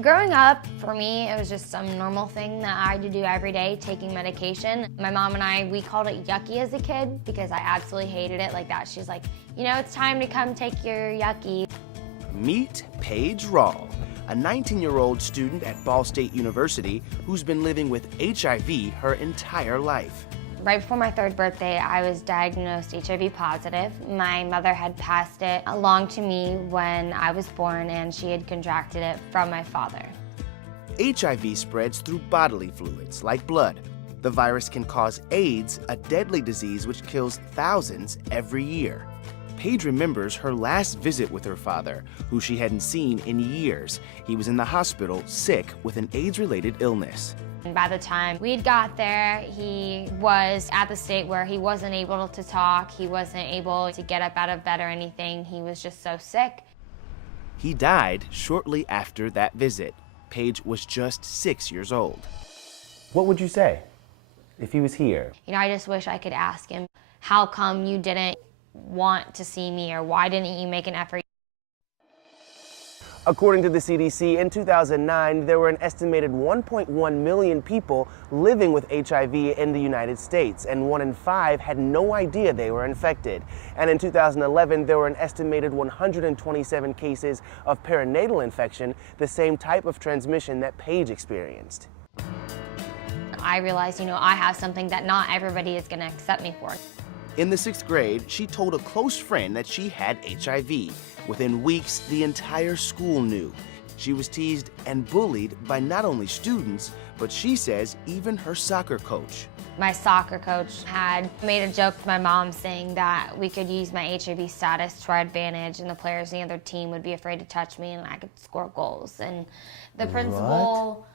Growing up, for me, it was just some normal thing that I had to do every day, taking medication. My mom and I, we called it yucky as a kid because I absolutely hated it like that. She's like, you know, it's time to come take your yucky. Meet Paige Rawl, a 19-year-old student at Ball State University who's been living with HIV her entire life. Right before my 3rd birthday, I was diagnosed HIV positive. My mother had passed it along to me when I was born, and she had contracted it from my father. HIV spreads through bodily fluids like blood. The virus can cause AIDS, a deadly disease which kills thousands every year. Paige remembers her last visit with her father, who she hadn't seen in years. He was in the hospital, sick with an AIDS-related illness. And by the time we'd got there, he was at the state where he wasn't able to talk, he wasn't able to get up out of bed or anything. He was just so sick. He died shortly after that visit. Paige was just 6 years old. What would you say if he was here? You know, I just wish I could ask him, how come you didn't want to see me, or why didn't you make an effort? According to the CDC, in 2009, there were an estimated 1.1 million people living with HIV in the United States, and 1 in 5 had no idea they were infected. And in 2011, there were an estimated 127 cases of perinatal infection, the same type of transmission that Paige experienced. I realized, you know, I have something that not everybody is going to accept me for. In the 6th grade, she told a close friend that she had HIV. Within weeks, the entire school knew. She was teased and bullied by not only students, but she says even her soccer coach. My soccer coach had made a joke with my mom saying that we could use my HIV status to our advantage and the players in the other team would be afraid to touch me and I could score goals. And the principal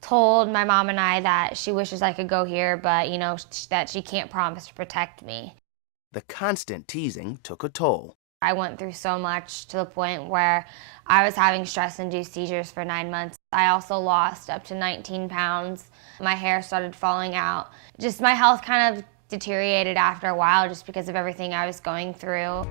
told my mom and I that she wishes I could go here, but you know, that she can't promise to protect me. The constant teasing took a toll. I went through so much to the point where I was having stress-induced seizures for 9 months. I also lost up to 19 pounds. My hair started falling out. Just my health kind of deteriorated after a while just because of everything I was going through.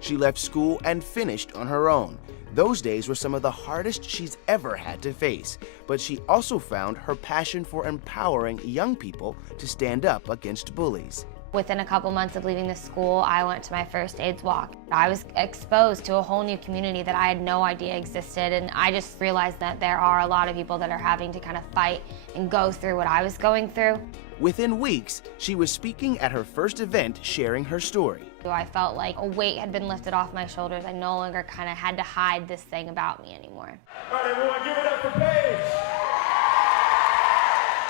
She left school and finished on her own. Those days were some of the hardest she's ever had to face, but she also found her passion for empowering young people to stand up against bullies. Within a couple months of leaving the school, I went to my first AIDS walk. I was exposed to a whole new community that I had no idea existed, and I just realized that there are a lot of people that are having to kind of fight and go through what I was going through. Within weeks, she was speaking at her first event sharing her story. I felt like a weight had been lifted off my shoulders. I no longer kind of had to hide this thing about me anymore. All right, everyone, give it up for Paige.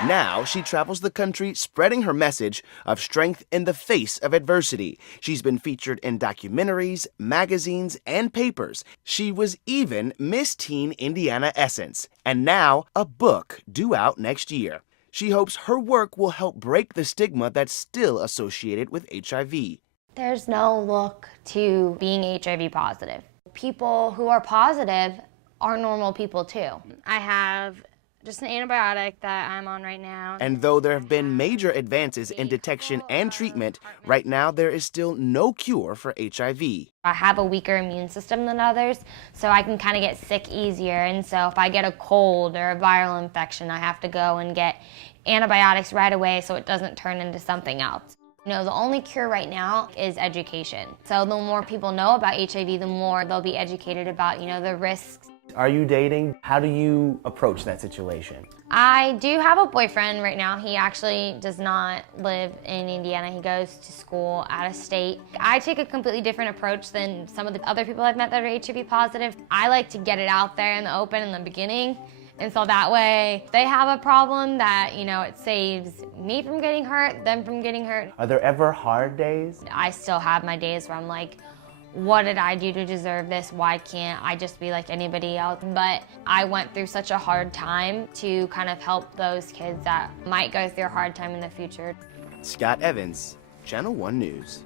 Now she travels the country spreading her message of strength in the face of adversity. She's been featured in documentaries, magazines, and papers. She was even Miss Teen Indiana Essence, and now a book due out next year. She hopes her work will help break the stigma that's still associated with HIV. There's no look to being HIV positive. People who are positive are normal people too. I have just an antibiotic that I'm on right now. And though there have been major advances in detection and treatment, right now there is still no cure for HIV. I have a weaker immune system than others, so I can kind of get sick easier. And so if I get a cold or a viral infection, I have to go and get antibiotics right away so it doesn't turn into something else. You know, the only cure right now is education. So the more people know about HIV, the more they'll be educated about, you know, the risks. Are you dating? How do you approach that situation? I do have a boyfriend right now. He actually does not live in Indiana. He goes to school out of state. I take a completely different approach than some of the other people I've met that are HIV positive. I like to get it out there in the open in the beginning. And so that way, if they have a problem, that, you know, it saves me from getting hurt, them from getting hurt. Are there ever hard days? I still have my days where I'm like, what did I do to deserve this? Why can't I just be like anybody else? But I went through such a hard time to kind of help those kids that might go through a hard time in the future. Scott Evans, Channel 1 News.